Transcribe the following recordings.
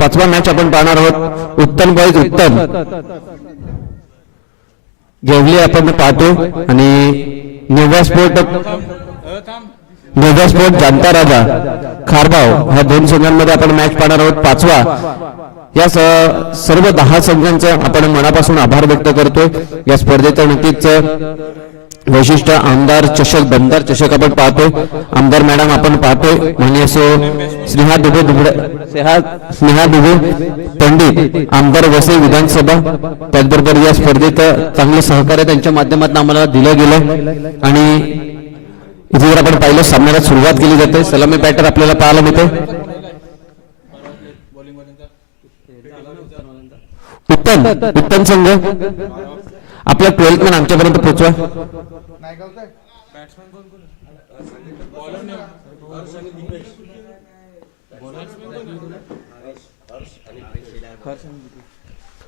पाचवा मॅच आपण पाहणार आहोत. उत्तम बॉईज उत्तम घेवली आपण पाहतो आणि नेव्हा स्पोर्ट जानता राजा खारबाव ह्या दोन संघांमध्ये आपण मॅच पाहणार आहोत. पाचवा या सर्व 10 संघांचा आपण मनापासून आभार व्यक्त करतोय. या स्पर्धेचं नक्कीच वैशिष्ट्य आमदार चषक दमदार चषक आपण पाहतोय. आमदार मॅडम आपण पाहतोय माननीय स्नेहा दुबे पंडित आमदार वसई विधानसभा. त्याचबरोबर या स्पर्धेत चांगलं सहकार्य त्यांच्या माध्यमातून आम्हाला दिलं गेलं आणि इथे जर आपण पाहिलं सामन्याला सुरुवात केली जाते. सलामी बॅटर आपल्याला पाहायला मिळते. उत्तम संघ आपला 12th मॅन आमच्यापर्यंत पोहोचवा.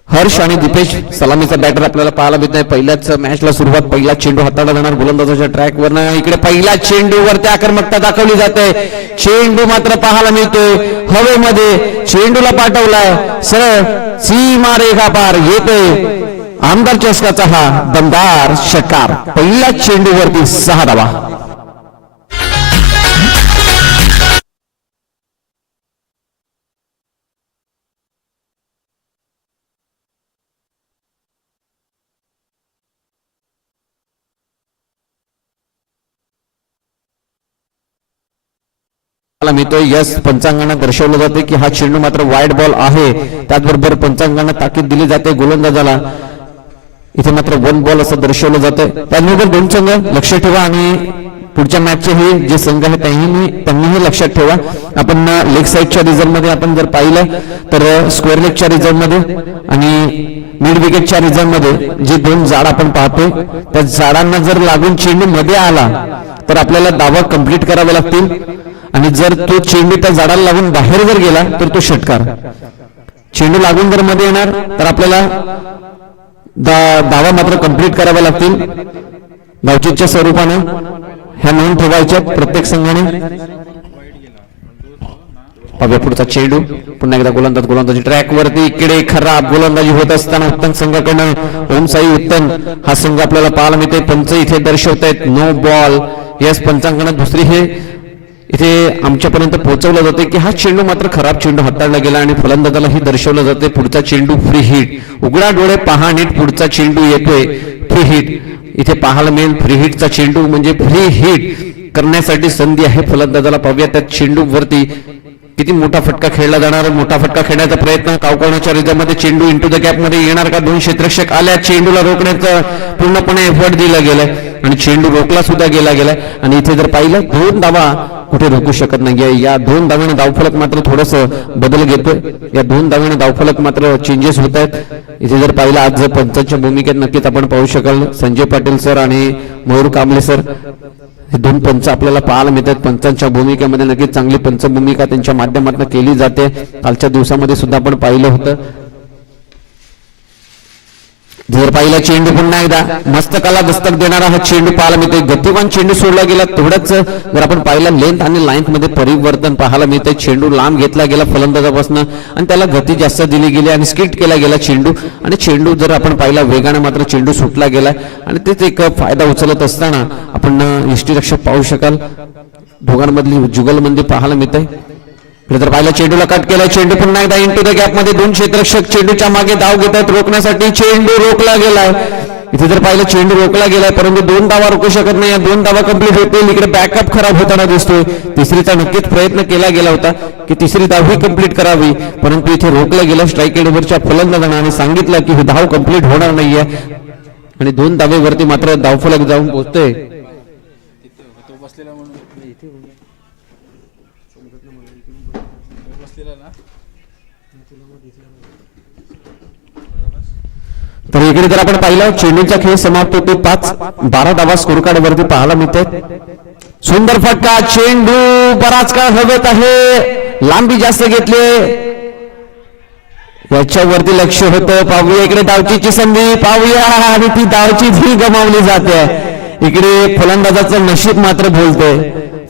हर्ष आणि दीपेश सलामीचा बॅटर आपल्याला पाहायला मिळत आहे. पहिल्याच मॅचला सुरुवात पहिला चेंडू हाताळला जाणार गोलंदाजाच्या ट्रॅकवर. इकडे पहिल्या चेंडूवरती आक्रमकता दाखवली जाते. चेंडू मात्र पाहायला मिळतोय हवेमध्ये. चेंडूला पाठवलाय सरळ सीमा रेखा पार येतोय. आमदार चषकाचा हा दमदार षटकार. पहिल्या चेंडूवरती 6 धावा. मिळतोय. यस पंचांगांना दर्शवलं जाते की हा चेंडू मात्र वाईड बॉल आहे. त्याचबरोबर पंचांगांना ताकीद दिली जाते गोलंदाजाला. इथे मात्र 1 बॉल असं दर्शवलं जातं. त्याचबरोबर 2 संघ लक्ष ठेवा आणि पुढच्या मॅचचे हे जे संघ आहे त्यांनीही लक्षात ठेवा. आपण लेग साईडच्या रिझर्व मध्ये आपण जर पाहिलं तर स्क्वेअर लेगच्या रिझर्व मध्ये आणि मिड विकेटच्या रिझर्व मध्ये जे 2 जाड आपण पाहतोय त्या जाडांना जर लागून चेंडू मध्ये आला तर आपल्याला धावा कंप्लीट करावे लागतील आणि जर तो चेंडू त्या झाडाला लागून बाहेर जर गेला तर तो षटकार. चेंडू लागून जर मध्ये येणार तर आपल्याला धावा मात्र कंप्लीट कराव्या लागतील. धावचीच्या स्वरूपाने ह्या नोंद ठेवायच्या प्रत्येक संघाने. पाहूया पुढचा चेंडू पुन्हा एकदा गोलंदाजी ट्रॅक वरती. इकडे खराब गोलंदाजी होत असताना उत्तम संघाकडनं ओम साई उत्तम हा संघ आपल्याला पाहायला मिळते. पंच इथे दर्शवतायत नो बॉल. यस पंचांकडनं दुसरी हे इथे आमच्यापर्यंत पोहोचवलं जाते की हा चेंडू मात्र खराब चेंडू हाताळला गेला आणि फलंदाजालाही दर्शवलं जाते पुढचा चेंडू फ्री हिट. उघडा डोळे पहा नीट पुढचा चेंडू येतोय फ्री हिट. इथे पाहायला मिळेल फ्री हिटचा चेंडू म्हणजे फ्री हिट करण्यासाठी संधी आहे फलंदाजाला. पाहूया त्या चेंडू वरती किती मोठा फटका खेळला जाणार. मोठा फटका खेळण्याचा प्रयत्न कावकवण्याच्या रिझर्वमध्ये चेंडू इंटू द गॅप मध्ये येणार का. 2 क्षेत्ररक्षक आल्या. चेंडूला रोखण्याचा पूर्णपणे एफर्ट दिला गेलाय आणि चेंडू रोखला सुद्धा गेलाय आणि इथे जर पाहिलं 2 धावा कुठे रोखू शकत नाहीये. या 2 धाव्याने धावफलक मात्र थोडस बदल घेतोय. या 2 धाव्याने धावफलक मात्र चेंजेस होत आहेत. इथे जर पाहिलं आज जर पंचांच्या भूमिकेत नक्कीच आपण पाहू शकाल संजय पाटील सर आणि मयूर कांबळे सर हे 2 पंच आपल्याला पाहायला मिळतात. पंचांच्या भूमिकेमध्ये नक्कीच चांगली पंच भूमिका त्यांच्या माध्यमातून केली जाते. कालच्या दिवसामध्ये सुद्धा आपण पाहिलं होतं. जर पाहिला चेंडू पुन्हा एकदा मस्तकाला दस्तक देणारा हा चेंडू पाहायला मिळतोय. गतिवान चेंडू सोडला गेला. थोडंच जर आपण पाहिलं लेंथ आणि लाईन्थ मध्ये परिवर्तन पाहायला मिळतंय. चेंडू लांब घेतला गेला फलंदाजापासून आणि त्याला गती जास्त दिली गेली आणि स्किट केला गेला चेंडू आणि चेंडू जर आपण पाहिला वेगाने मात्र चेंडू सुटला गेला आणि तेच एक फायदा उचलत असताना आपण यष्टीरक्षक पाहू शकाल दोघांमधली जुगलबंदी पाहायला मिळते. जर पाहिलं चेंडूला कट केला. चेंडू पुन्हा एकदा इंटू द गॅप मध्ये 2 क्षेत्ररक्षक चेंडूच्या मागे धाव घेत आहेत रोखण्यासाठी. चेंडू रोखला गेलाय. इथे जर पाहिलं चेंडू रोखला गेलाय परंतु 2 धावा रोखू शकत नाही. या 2 धावा कंप्लीट होतील. इकडे बॅकअप खराब होताना दिसतोय. तिसरीचा नक्कीच प्रयत्न केला गेला होता की तिसरी धाव ही कंप्लीट करावी परंतु इथे रोखलं गेलं स्ट्राईक एंडवरच्या फलंदाजांना आणि सांगितलं की ही धाव कंप्लीट होणार नाहीये आणि 2 धावेवरती मात्र धावफलक जाऊन पोहोचतोय. तर इकडे जर आपण पाहिलं चेंडूचा खेळ समाप्त होतो. 5-12 धावा स्कोर कार्ड वरती पाहायला मिळते. सुंदर फटका. चेंडू बराच काळ हवेत आहे. लांबी जास्त घेतली. याच्यावरती लक्ष होतं. पाहूया इकडे धावचीची संधी. पाहूया आणि ती धावची ही गमावली जाते. इकडे फलंदाजाचं नशीब मात्र बोलतोय.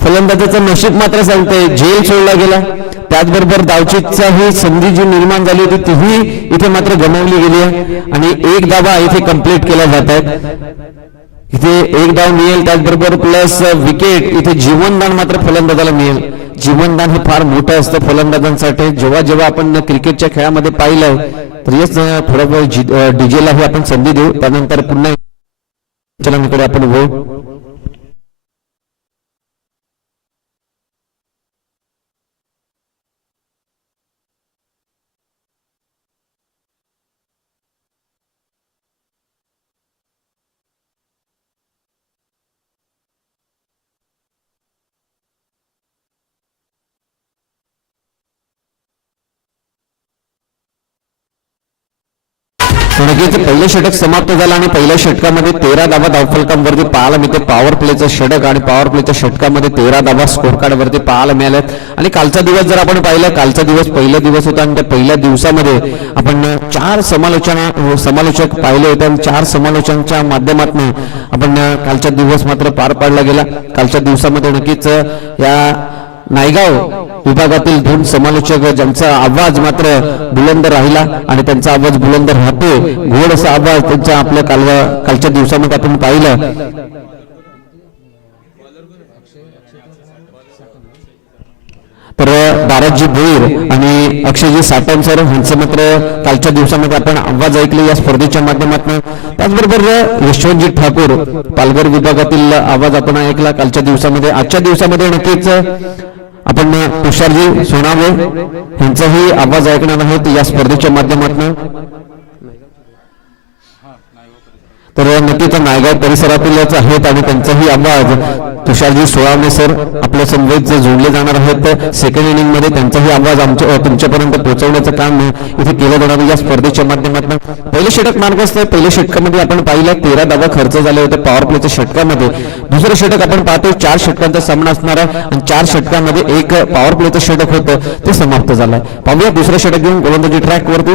फलंदाजाचं नशीब मात्र सांगतंय. झेल सोडला गेला. त्याचबरोबर धावचीचा ही संधी जी निर्माण झाली होती तीही इथे मात्र गमावली गेली आहे आणि एक धावा इथे कंप्लीट केल्या जात आहेत. इथे एक धाव मिळेल त्याचबरोबर प्लस विकेट. इथे जीवनदान मात्र फलंदाजाला मिळेल. जीवनदान हे फार मोठं असतं फलंदाजांसाठी. जेव्हा जेव्हा आपण क्रिकेटच्या खेळामध्ये पाहिलं तर हेच थोडा वेळ डीजेला ही आपण संधी देऊ. त्यानंतर पुन्हा चलनाकडे आपण वळू. नक्कीच पहिलं षटक समाप्त झालं आणि पहिल्या षटकामध्ये 13 धावा धावफलकांवरती पाहायला मिळते. पॉवर प्लेचं षटक आणि पॉवर प्लेच्या षटकामध्ये 13 धावा स्कोर कार्ड वरती पाहायला मिळाल्यात. आणि कालचा दिवस जर आपण पाहिलं, कालचा दिवस पहिला दिवस होता आणि त्या पहिल्या दिवसामध्ये आपण 4 समालोचक पाहिले होते आणि 4 समालोचनांच्या माध्यमातून आपण कालचा दिवस मात्र पार पाडला गेला. कालच्या दिवसामध्ये नक्कीच या नायगाव विभागातील 2 समालोचक ज्यांचा आवाज मात्र बुलंद राहिला आणि त्यांचा आवाज बुलंद राहतो. गोड असा आवाज त्यांचा आपल्या कालच्या दिवसामध्ये आपण पाहिलं. तर दाराजी भोईर आणि अक्षयजी साटम सर यांचं मात्र कालच्या दिवसामध्ये आपण आवाज ऐकले या स्पर्धेच्या माध्यमातून. त्याचबरोबर यशवंतजी ठाकूर पालघर विभागातील आवाज आपण ऐकला कालच्या दिवसामध्ये. आजच्या दिवसामध्ये नक्कीच आपण तुषारजी सोनावे यांचाही आवाज ऐकणार आहोत या स्पर्धेच्या माध्यमातून. तर नक्कीच नायगाव परिसरातीलच आहेत आणि त्यांचाही आवाज तुषारजी सोळावणे सर आपल्या समवेत जोडले जाणार आहेत. सेकंड इनिंग मध्ये त्यांचाही आवाज तुमच्यापर्यंत पोहोचवण्याचं काम इथे केलं जाणार या स्पर्धेच्या माध्यमातून. पहिलं षटक मार्गस्थ पहिल्या षटकामध्ये आपण पाहिलं 13 धावा खर्च झाले होते पॉवर प्लेच्या षटकामध्ये. दुसरं षटक आपण पाहतो 4 षटकांचा सामना असणार आहे आणि 4 षटकांमध्ये एक पॉवर प्लेचं षटक होतं ते समाप्त झालंय. पाहूया दुसरं षटक घेऊन गोलंदाजी ट्रॅक वरती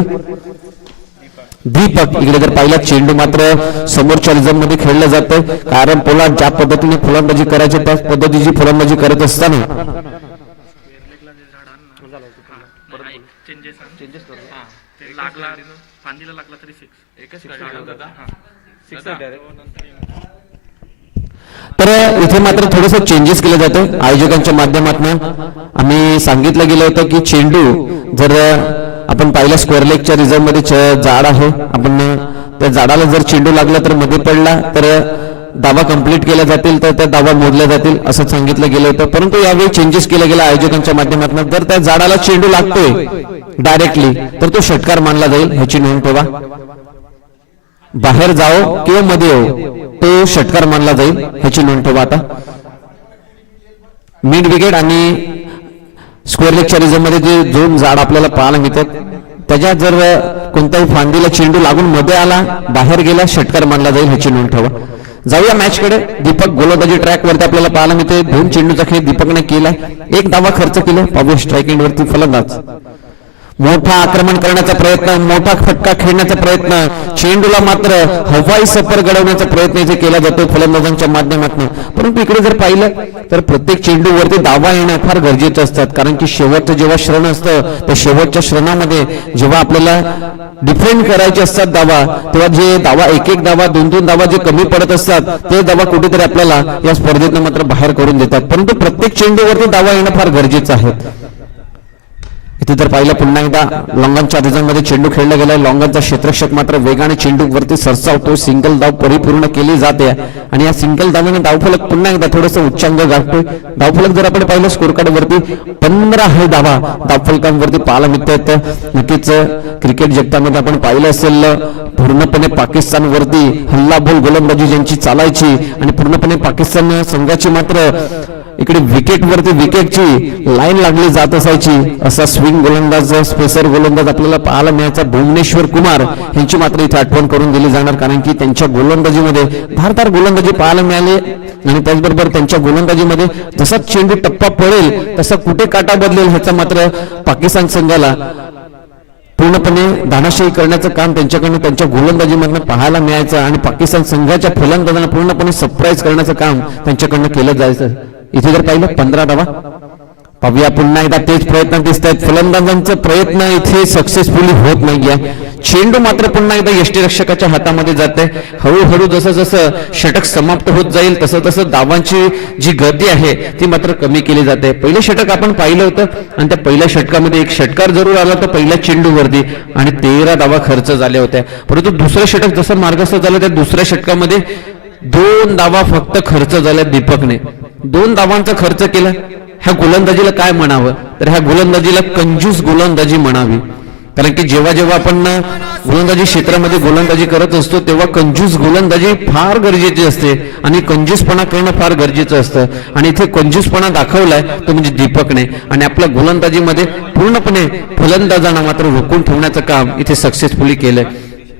दीपक. इकडे जर पाहिला चेंडू मात्र समोरच्या रिझम मध्ये खेळलं जातं. कारण पोलार्ड ज्या पद्धतीने फलंदाजी करायची त्याच पद्धतीची फलंदाजी करत असताना तर इथे मात्र थोडस चेंजेस केले जाते आयोजकांच्या माध्यमातून. आम्ही सांगितलं गेलं होतं की चेंडू जर आपण पाहिलं स्क्वेअर लेगच्या रिझर्व मध्ये जाड आहे, आपण त्या झाडाला जर चेंडू लागला तर मध्ये पडला तर दावा कंप्लीट केल्या जातील तर त्या दावा मोजल्या जातील असं सांगितलं गेलं होतं. परंतु यावेळी चेंजेस केले गेले आयोजकांच्या माध्यमातून. जर त्या झाडाला चेंडू लागतोय डायरेक्टली तर तो षटकार मानला जाईल ह्याची नोंद ठेवा. बाहेर जाओ किंवा मध्ये येऊ तो षटकार मानला जाईल ह्याची नोंद ठेवा. आता मिड विकेट आणि स्क्वेअर लेगच्या रिझर्व मध्ये जे 2 झाड आपल्याला पाहायला मिळतात त्याच्यात जर कोणत्याही फांदीला चेंडू लागून मध्ये आला बाहेर गेला षटकार मानला जाईल ह्याची नोंद ठेवा. जाऊया मॅच कडे. दीपक गोलंदाजी ट्रॅक वरती आपल्याला पाहायला मिळते. 2 चेंडूचा खेळ दीपकने केलाय. 1 धावा खर्च केला. पाहूया स्ट्राईक एंड वरती फलंदाज मोठा आक्रमण करण्याचा प्रयत्न, मोठा फटका खेळण्याचा प्रयत्न, चेंडूला मात्र हवाई सफर घडवण्याचा प्रयत्न इथे केला जातो फलंदाजांच्या माध्यमातून. परंतु इकडे जर पाहिलं तर प्रत्येक चेंडूवरती दावा येणं फार गरजेचं असतात. कारण की शेवटचं जेव्हा श्रण असतं त्या शेवटच्या श्रणामध्ये जेव्हा आपल्याला डिफेंड करायचे असतात दावा तेव्हा जे दावा एक दावा 2-2 दावा जे कमी पडत असतात ते दावा कुठेतरी आपल्याला या स्पर्धेतून मात्र बाहेर करून देतात. परंतु प्रत्येक चेंडूवरती दावा येणं फार गरजेचं आहे. इथे जर पाहिलं पुन्हा एकदा लॉंगनच्या रिझनमध्ये चेंडू खेळला गेलाय. लॉंगनचा क्षेत्ररक्षक मात्र वेगाने चेंडूवरती सरसावतो. सिंगल धाव परिपूर्ण केली जाते आणि या सिंगल धावाने धावफलक पुन्हा एकदा थोडंसं उच्चांक गाठतोय. धावफलक जर आपण पाहिलं स्कोर कार्ड वरती 15 हे धावा धावफलकांवरती पाहायला मिळतात. नक्कीच क्रिकेट जगतामध्ये आपण पाहिलं असेल पूर्णपणे पाकिस्तानवरती हल्लाबोल गोलंदाजी ज्यांची चालायची आणि पूर्णपणे पाकिस्तान संघाची मात्र इकडे विकेटवरती विकेटची लाईन लागली जात असायची. असा स्विंग गोलंदाज स्पेसर गोलंदाज आपल्याला पाहायला मिळायचा भुवनेश्वर कुमार यांची मात्र इथे आठवण करून दिली जाणार. कारण की त्यांच्या गोलंदाजीमध्ये धारदार गोलंदाजी पाहायला मिळाली आणि त्याचबरोबर त्यांच्या गोलंदाजीमध्ये जसा चेंडू टप्पा पडेल तसा कुठे काटा बदलेल ह्याचा मात्र पाकिस्तान संघाला पूर्णपणे दानाशाही करण्याचं काम त्यांच्याकडनं त्यांच्या गोलंदाजीमधनं पाहायला मिळायचं आणि पाकिस्तान संघाच्या फलंदाजांना पूर्णपणे सरप्राईज करण्याचं काम त्यांच्याकडनं केलं जायचं. इथे जर पाहिलं 15 धावा पाहूया पुन्हा एकदा तेच प्रयत्न दिसत आहेत. फलंदाजांचा प्रयत्न इथे सक्सेसफुली होत नाहीये. चेंडू मात्र पुन्हा एकदा यष्टीरक्षकाच्या हातामध्ये जाते. हळूहळू जसं जसं षटक समाप्त होत जाईल तसं तसं धावांची जी गती आहे ती मात्र कमी केली जाते. पहिलं षटक आपण पाहिलं होतं आणि त्या पहिल्या षटकामध्ये एक षटकार जरूर आला होता पहिल्या चेंडूवरती आणि 13 धावा खर्च झाल्या होत्या. परंतु दुसरं षटक जसं मार्गस्थ झालं त्या दुसऱ्या षटकामध्ये 2 धावा फक्त खर्च झाल्या. दीपकने 2 धावांचा खर्च केला. ह्या गोलंदाजीला काय म्हणावं तर ह्या गोलंदाजीला कंजूस गोलंदाजी म्हणावी. कारण की जेव्हा जेव्हा आपण गोलंदाजी क्षेत्रामध्ये गोलंदाजी करत असतो तेव्हा कंजूस गोलंदाजी फार गरजेची असते आणि कंजूसपणा करणं फार गरजेचं असतं. आणि इथे कंजूसपणा दाखवलाय तो म्हणजे दीपकने आणि आपल्या गोलंदाजीमध्ये पूर्णपणे फलंदाजांना मात्र रोखून ठेवण्याचं काम इथे सक्सेसफुली केलंय.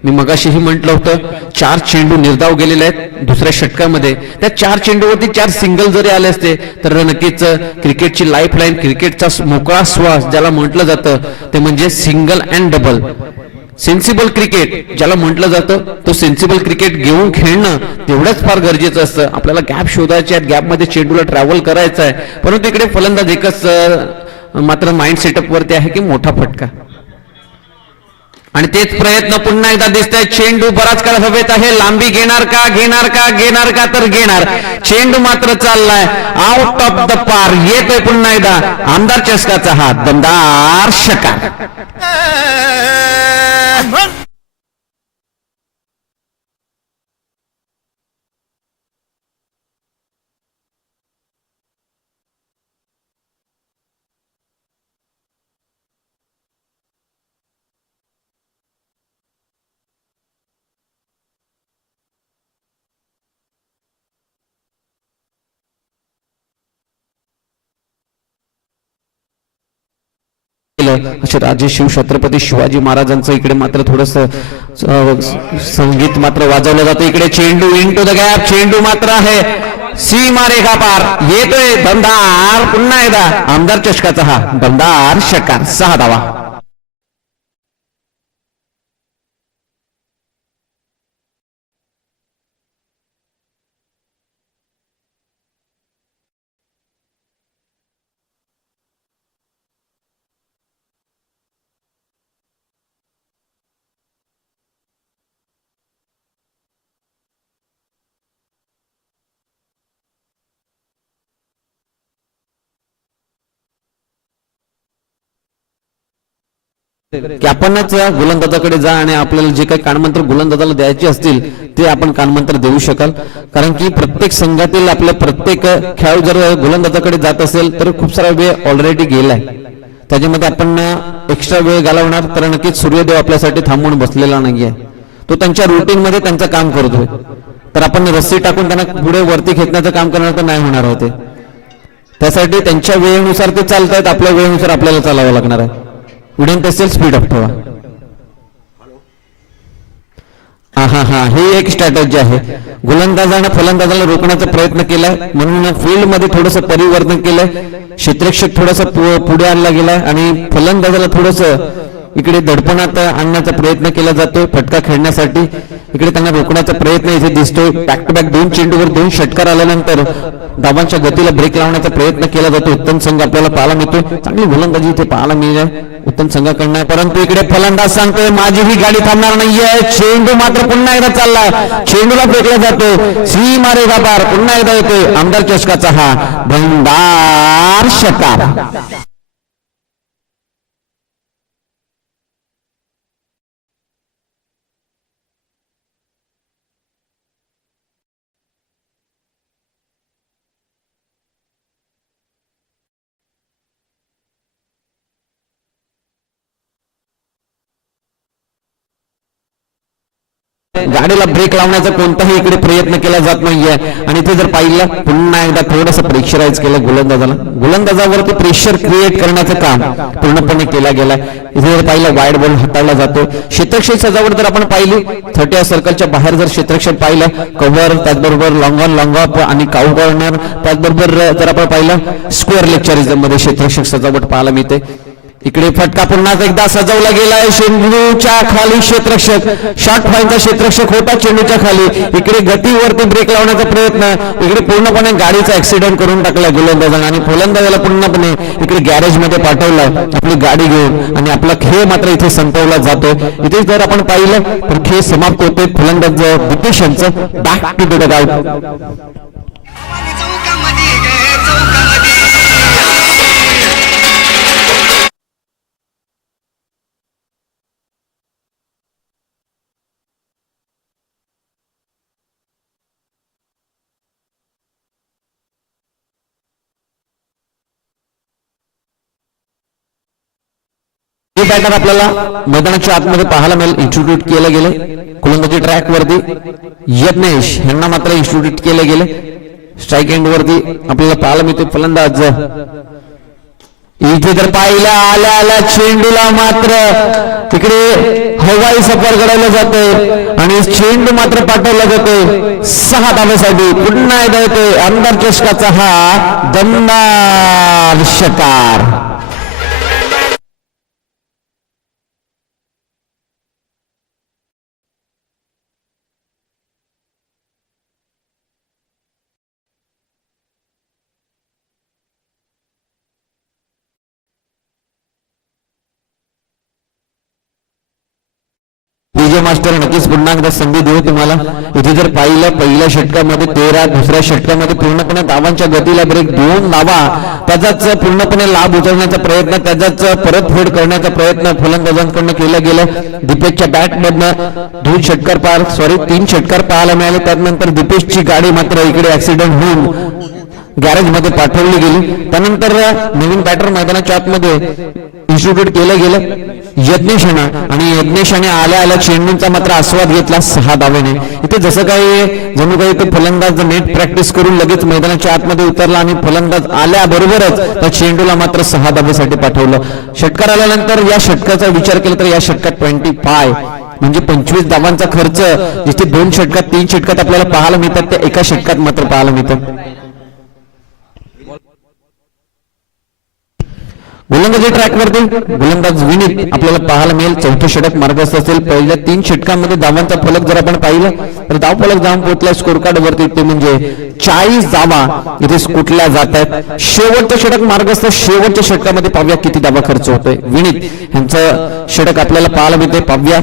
मी मगाशीही म्हटलं होतं 4 चेंडू निर्धाव गेलेले आहेत दुसऱ्या षटकामध्ये. त्या 4 चेंडूवरती 4 सिंगल जरी आले असते तर नक्कीच क्रिकेटची लाईफ लाईन, क्रिकेटचा मोकळा श्वास ज्याला म्हटलं जातं ते म्हणजे single and double. Sensible cricket ज्याला म्हटलं जातं तो सेन्सिबल क्रिकेट घेऊन खेळणं तेवढंच फार गरजेचं असतं. आपल्याला गॅप शोधायचे आहेत, गॅपमध्ये चेंडूला ट्रॅव्हल करायचं आहे. परंतु इकडे फलंदाज एकच मात्र माइंड सेटअप वरती आहे की मोठा फटका. आणि तेच प्रयत्न पुन्हा एकदा दिसत आहे. चेंडू बराच काळ हवेत आहे. लांबी घेणार का घेणार का घेणार का तर घेणार. चेंडू मात्र चाललाय आउट ऑफ द पार. येतोय पुन्हा एकदा आमदार चषकाचा हा दमदार षटकार. असे राजे शिवछत्रपती शिवाजी महाराजांचं इकडे मात्र थोडस संगीत मात्र वाजवलं जातं. इकडे चेंडू इनटू द गॅप. चेंडू मात्र आहे सीमा रेखा पार. येतोय दमदार पुन्हा एकदा आमदार चषकाचा हा दमदार षटकार. 6 धावा. की आपणच गोलंदाजाकडे जा आणि आपल्याला जे काही कानमंत्र गोलंदाजाला द्यायचे असतील ते आपण कानमंत्र देऊ शकाल. कारण की प्रत्येक संघातील आपल्या प्रत्येक खेळाडू जर गोलंदाजाकडे जात असेल तर खूप सारा वेळ ऑलरेडी गेलाय. त्याच्यामध्ये आपण एक्स्ट्रा वेळ घालवणार तर नक्कीच सूर्यदेव आपल्यासाठी थांबून बसलेला नाहीये. तो त्यांच्या रुटीन मध्ये त्यांचं काम करतोय. तर आपण रस्सी टाकून त्यांना पुढे वरती खेचण्याचं काम करणार तर नाही होणार होते. त्यासाठी त्यांच्या वेळेनुसार ते चालतायत. आपल्या वेळेनुसार आपल्याला चालावं लागणार आहे. उडून तसेल स्पीड अप ठेवा. हा हे एक स्ट्रॅटेजी आहे. गोलंदाजाने फलंदाजाला रोखण्याचा प्रयत्न केलाय म्हणून फील्ड मध्ये थोडस परिवर्तन केलंय. क्षेत्ररक्षक थोडस पुढे आणला गेलाय आणि फलंदाजाला थोडस इकडे दडपणात आणण्याचा प्रयत्न केला जातोय फटका खेळण्यासाठी. इकडे त्यांना रोखण्याचा प्रयत्न इथे दिसतोय. बॅक टू बॅक 2 चेंडूवर 2 षटकार आल्यानंतर धावांच्या गतीला ब्रेक लावण्याचा प्रयत्न केला जातो. उत्तम संघ आपल्याला पाहायला मिळतोय. चांगली गोलंदाजी इथे पाहायला मिळते उत्तम संघाकडनं. परंतु इकडे फलंदाज सांगतोय माझी ही गाडी थांबणार नाहीये. चेंडू मात्र पुन्हा एकदा चालला. चेंडूला फेकला जातो. सीमा रेखा पार. पुन्हा एकदा येतोय आमदार चषकाचा हा दमदार षटकार. गाडीला ब्रेक लावण्याचा कोणताही इकडे प्रयत्न केला जात नाहीये. आणि इथे जर पाहिलं पुन्हा एकदा थोडंसं प्रेशराईज केलं गोलंदाजाला. गोलंदाजावरती प्रेशर क्रिएट करण्याचं काम पूर्णपणे केला गेलाय. इथे जर पाहिलं वाईड बॉल हाताळला जातो. क्षेत्ररक्षक सजावट जर आपण पाहिली 30 सर्कलच्या बाहेर जर क्षेत्ररक्षक पाहिलं कव्हर, त्याचबरोबर लॉंग ऑन लॉंग ऑफ आणि काऊ कॉर्नर, त्याचबरोबर जर आपण पाहिलं स्क्वेअर लेगच्या रिझम मध्ये क्षेत्ररक्षक सजावट पाहायला मिळते. इकडे फटका पुन्हा एकदा सजवला गेलाय चेंडूच्या खाली क्षेत्ररक्षक शॉर्ट पॉइंटचा क्षेत्ररक्षक होता चेंडूच्या खाली इकडे गतीवरती ब्रेक लावण्याचा प्रयत्न इकडे पूर्णपणे गाडीचा ऍक्सिडेंट करून टाकला गोलंदाजाने आणि फलंदाजाला पूर्णपणे इकडे गॅरेज मध्ये पाठवलं आपली गाडी घेऊन आणि आपला खेळ मात्र इथे संपवला जातो इथे जर आपण पाहिलं तर खेळ समाप्त होते फलंदाज दीपेश यांचं back to the dugout batter आपल्याला मैदानाच्या आतमध्ये पाहायला मिळेल इन्स्टिट्यूट केलं गेले गोलंदाजी ट्रॅक वरती यज्ञेश यांना मात्र इन्स्टिट्यूट केलं गेले स्ट्राईक एंड वरती आपल्याला पाहायला मिळते फलंदाज इथे जर पाहिला आल्या चेंडूला मात्र तिकडे हवाई सफर घडवलं जाते आणि चेंडू मात्र पाठवला जाते 6 धावेसाठी पुन्हा एकदा येते आमदार चषकाचा हा दमदार षटकार विजय मास्टर नक्कीच पुन्हा एकदा संधी देऊ तुम्हाला इथे जर पाहिलं पहिल्या षटकामध्ये 13 दुसऱ्या षटकामध्ये पूर्णपणे धावांच्या गतीला ब्रेक 2 धावा त्याचाच पूर्णपणे लाभ उचलण्याचा प्रयत्न त्याचाच परतफेड करण्याचा प्रयत्न फलंदाजांकडून केला गेला दीपेशच्या बॅट मधनं 3 षटकार पाहायला मिळाले त्यानंतर दीपेशची गाडी मात्र इकडे ऍक्सिडेंट होऊन गॅरेज मध्ये पाठवली गेली त्यानंतर नवीन बॅटर मैदानाच्या आतमध्ये इन्स्टिट्यूट केलं गेलं यज्ञेशाने आणि यज्ञेशाने आल्या चेंडूंचा मात्र आस्वाद घेतला 6 धावेने इथे जसं काही जणू काही तो फलंदाज नेट प्रॅक्टिस करून लगेच मैदानाच्या आतमध्ये उतरला आणि फलंदाज आल्याबरोबरच त्या चेंडूला मात्र 6 धावेसाठी पाठवलं षटकार आल्यानंतर या षटकाचा विचार केला तर या षटकात 25 म्हणजे 25 धावांचा खर्च जिथे 2 षटकात 3 षटकात आपल्याला पाहायला मिळतात त्या एका षटकात मात्र पाहायला मिळतं गोलंदाजी ट्रॅक वरती गोलंदाज विनीत आपल्याला पाहायला मिळेल चौथं षटक मार्गस्थ असेल पहिल्या 3 षटकांमध्ये धावांचा फलक जर आपण पाहिलं तर धाव फलक जाऊन पोहोचला स्कोर कार्ड वरती ते म्हणजे 40 धावा इथे कुठल्या जात आहेत शेवटचं षटक मार्गस्थ शेवटच्या षटकामध्ये पाहूया किती धावा खर्च होतोय विनीत यांचं षटक आपल्याला पाहायला मिळते पाहूया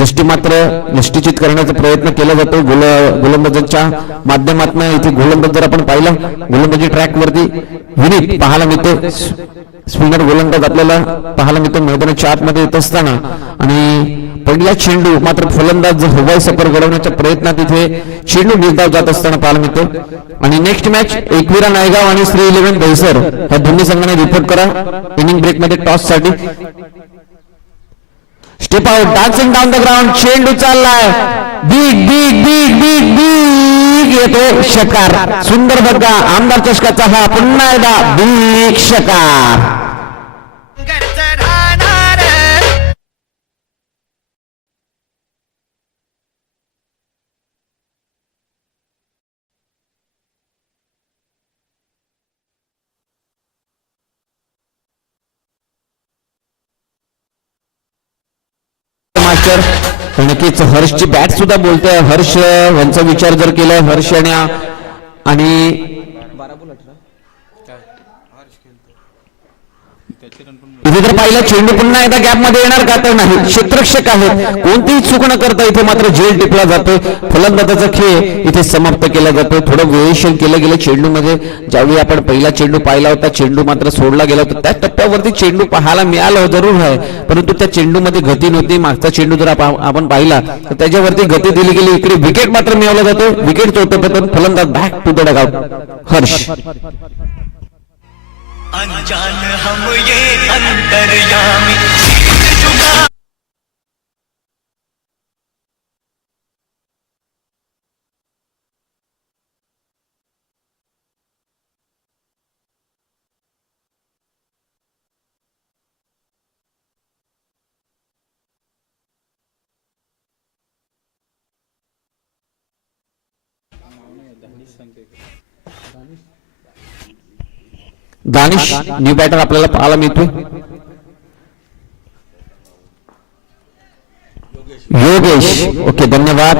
यष्टी मात्र यष्टीचित करण्याचा प्रयत्न केला जातो गोलंदाजांच्या माध्यमातून इथे गोलंदाज जर आपण पाहिलं गोलंदाजी ट्रॅक वरती विनीत पाहायला मिळते स्पिनर गोलंदाज आपल्याला पाहायला मिळतो मैदानाच्या आतमध्ये येत असताना आणि पहिला चेंडू मात्र फलंदाज हवाई सफर घडवण्याच्या प्रयत्नात इथे चेंडू निर्धाव जात असताना पाहायला मिळतो आणि नेक्स्ट मॅच एकविरा नायगाव आणि श्री 11 दहिसर ह्या दोन्ही संघाने रिपोर्ट करा इनिंग ब्रेक मध्ये टॉस साठी step out dancing down the ground चेंडू चाललाय big big big big big येतो षटकार सुंदर बघा आमदार चषकाचा हा पुन्हा एकदा बिग षटकार मास्टर नक्कीच हर्षची बॅट सुद्धा बोलते हर्ष यांचा विचार जर केला हर्ष आणि इथे जर पाहिलं चेंडू पुन्हा एकदा गॅप मध्ये येणार का तर नाही क्षेत्ररक्षक आहेत कोणतीही चूक न करता इथे मात्र झेल टिपला जातोय फलंदाजाचा खेळ इथे समाप्त केला जातोय थोडं वेरिएशन केलं गेलं चेंडू मध्ये ज्यावेळी आपण पहिला चेंडू पाहिला होता चेंडू मात्र सोडला गेला होता त्या टप्प्यावरती चेंडू पाहायला मिळाला जरूर आहे परंतु त्या चेंडू मध्ये गती नव्हती मागचा चेंडू जर आपण पाहिला तर त्याच्यावरती गती दिली गेली इकडे विकेट मात्र मिळवला जातो विकेट चौथं फलंदाज back to the dugout Harsh अनजान हम ये अंतर्यामी दानिश न्यू बॅटर आपल्याला पाहायला मिळतोय योगेश. ओके, धन्यवाद.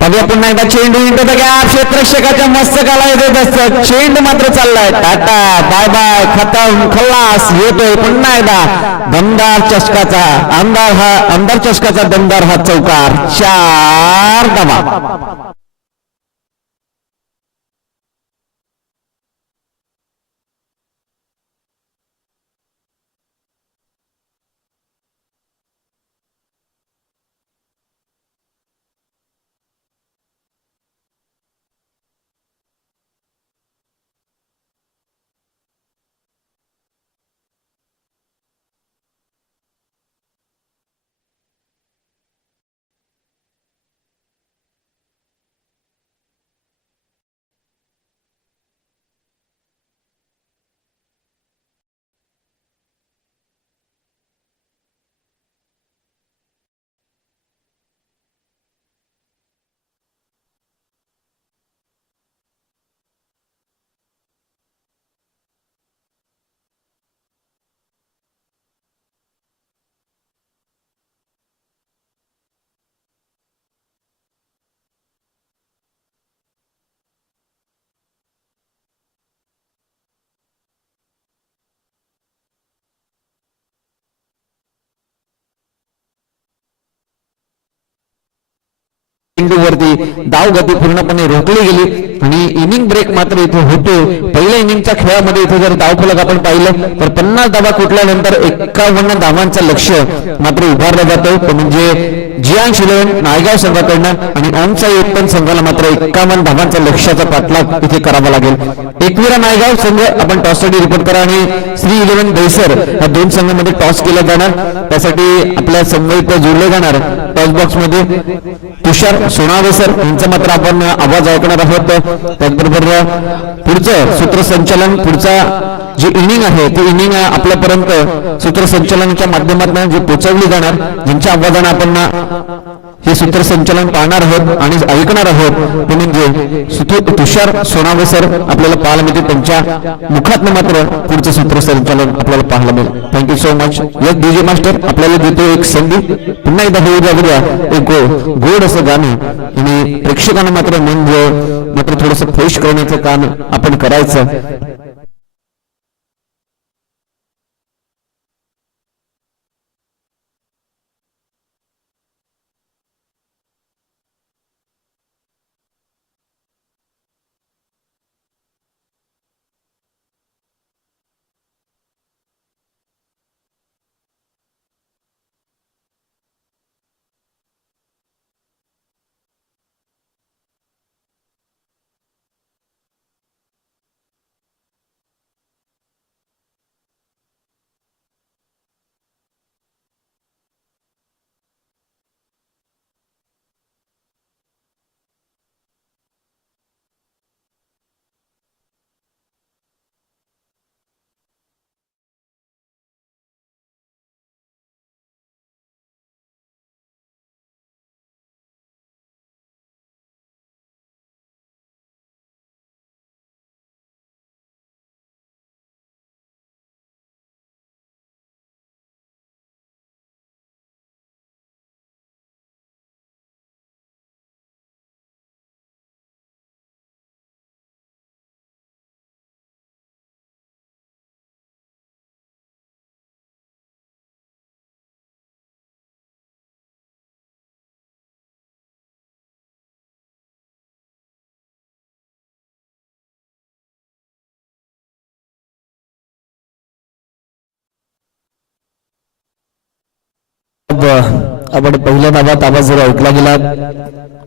पाहूया पुन्हा एकदा चेंडू इंटू द गॅप. क्षेत्ररक्षकाच्या मस्तकाला येत असतं. चेंडू मात्र चाललाय. टाटा बाय बाय, खतम, खल्लास. येतोय पुन्हा एकदा दमदार चषकाचा आमदार चषकाचा दमदार हा चौकार. 4 धावा. वरती धाव गती पूर्णपणे रोखली गेली आणि इनिंग ब्रेक मात्र इथे होतो. पहिल्या इनिंगच्या खेळामध्ये इथे जर धावफलक आपण पाहिलं तर 50 धावा कुठल्यानंतर 51 धावांचं लक्ष्य मात्र उभारलं जातं. म्हणजे जियांश 11 नायगाव संघाकडनं आणि ओमसाई उत्तम संघाला मात्र 51 धावांचा लक्ष्याचा पाठलाग इथे करावा लागेल. एकविरा नायगाव संघ आपण टॉससाठी रिपोर्ट करा आणि श्री 11 दहिसर या दोन संघांमध्ये टॉस केला जाणार. त्यासाठी आपल्या संघ इथे जोडले जाणार. टॉस बॉक्स मध्ये तुषार सोनावेसर यांचा मात्र आपण आवाज ऐकणार आहोत. त्याचबरोबर पुढचं सूत्रसंचालन, पुढचा जे इनिंग आहे ते इनिंग आपल्यापर्यंत सूत्रसंचालनाच्या माध्यमातून जे पोहोचवली जाणार, ज्यांच्या आवाजाने आपण हे सूत्रसंचालन पाहणार आहोत आणि ऐकणार आहोत ते म्हणजे तुषार सोनावेसर आपल्याला पाहायला मिळते. त्यांच्या मुखातनं मात्र पुढचं सूत्रसंचालन आपल्याला पाहायला मिळेल. Thank you so much. Yes DJ master आपल्याला देतो एक संधी. पुन्हा एकदा होऊ द्या एक गोड असं गाणं आणि प्रेक्षकांना मात्र मात्र थोडंसं फ्रेश करण्याचं काम आपण करायचं. आपण पहिल्या नावात आवाज जर ऐकला गेला